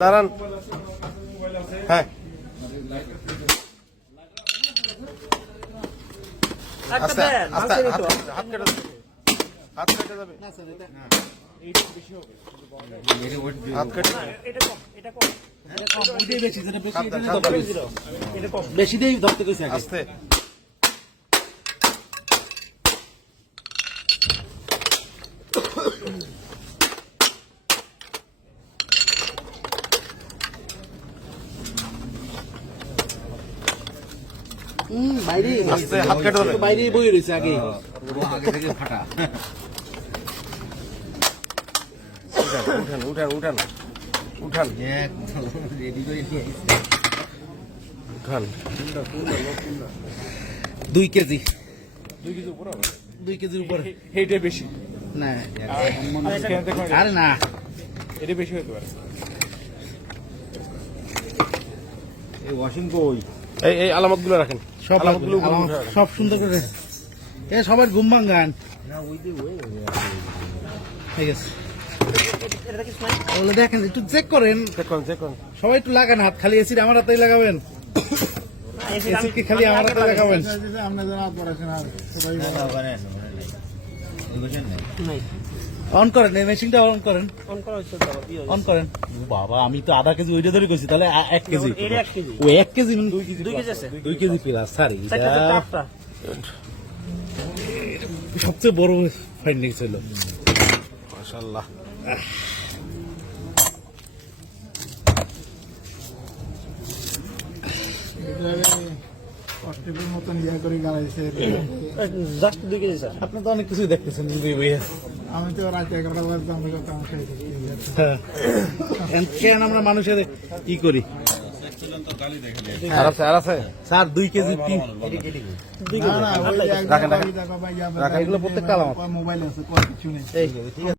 দাঁড়ান। হ্যাঁ আস্তে আস্তে হাত কেটে যাবে, হাত কেটে যাবে, হাত কেটে বেশি দিয়ে ধরতে গেছে আস্তে। বাইরে আস্তে হাত কেটে যাবে, বাইরে বই রয়েছে আগে থেকে ফাটা। উঠান উঠান উঠান উঠান রেডি করে নিয়ে উঠান। 2 কেজি 2 কেজি উপরে হবে, 2 কেজির উপরে এইটা বেশি না আরে না এটা বেশি হতে পারে। এই ওয়াশিং কই এই এই আলামত গুলো রাখেন, সব আলামতগুলো সব সুন্দর করে এ সবার ঘুম ভাঙান ঠিক আছে। ওগুলো দেখেন একটু চেক করেন, চেক করুন চেক করুন। সবাই একটু লাগান হাত, খালি এসিড আমার হাতেই লাগাবেন, এসিড কি খালি আমার হাতে লাগাবেন? অন করেন এই মেশিনটা, অন করেন, অন করেন। বাবা আমি তো আধা কেজি ওইটা ধরে গেছি, তাহলে 1 কেজি ও 1 কেজি 2 কেজি প্লাস স্যার। সবচেয়ে বড় ফাইন্ডিং ছিল মাশাআল্লাহ। আপনি তো অনেক কিছুই দেখতেছেন। আমি তো রাত 11টা বাজে আমরা কাম খাইছি। কেন আমরা মানুষের ই করি আর আছে আর আছে স্যার 2 কেজি না না ওই রাখেন, রাখেন। দেখো ভাই এগুলো প্রত্যেকটা আলামত। মোবাইল আছে, কোনো কিছু নেই। ঠিক আছে।